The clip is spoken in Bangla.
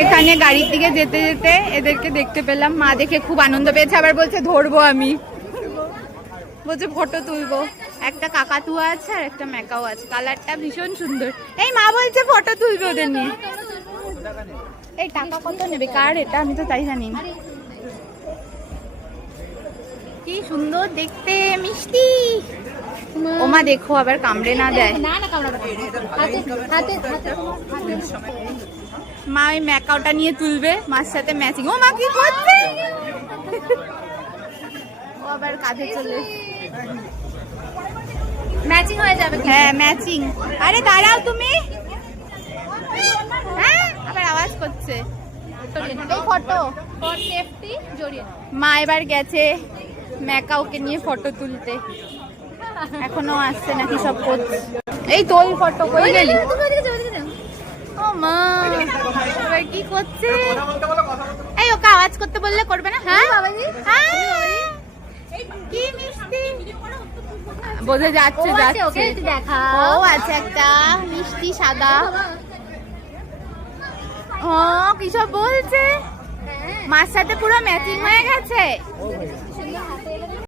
এখানে গাড়ির দিকে যেতে যেতে এদেরকে দেখতে পেলাম, মা দেখে খুব আনন্দ পেয়েছে, আবার বলছে ধরবো, আমি বলছে ফটো তুলবো। একটা কাকাতুয়া আছে আর একটা ম্যাকাও আছে, কালারটা ভীষণ সুন্দর। এই মা বলছে ফটো তুলবে ওদের নিয়ে। এই টাকা কত নেবে কার এটা, আমি তো তাই জানি না। কি সুন্দর দেখতে, মিষ্টি। ওমা দেখো আবার কামড়ে না দেয়। মা ওই ম্যাকাওটা নিয়ে তুলবে, মার সাথে ম্যাচিং। ও মা কি করছে, ও আবার কাঁধে চলে ম্যাচিং হয়ে যাবে। হ্যাঁ ম্যাচিং। আরে দাঁড়াও তুমি, হ্যাঁ আবার আওয়াজ করছে। ফটো ফর সেফটি জড়িয়ে। মা এবার গেছে ম্যাকাওকে নিয়ে ফটো তুলতে, এখনো আসছে নাকি সব করছে। এই তোল ফটো, কই গেলি? ও মা এবার কি করছে? এই ওকে আওয়াজ করতে বললে করবে না? হ্যাঁ কি মিষ্টি, বোঝা যাচ্ছে যাচ্ছে। ও আছে একটা মিষ্টি সাদা। ও কি সব বলছে, মার সাথে পুরো ম্যাচিং হয়ে গেছে।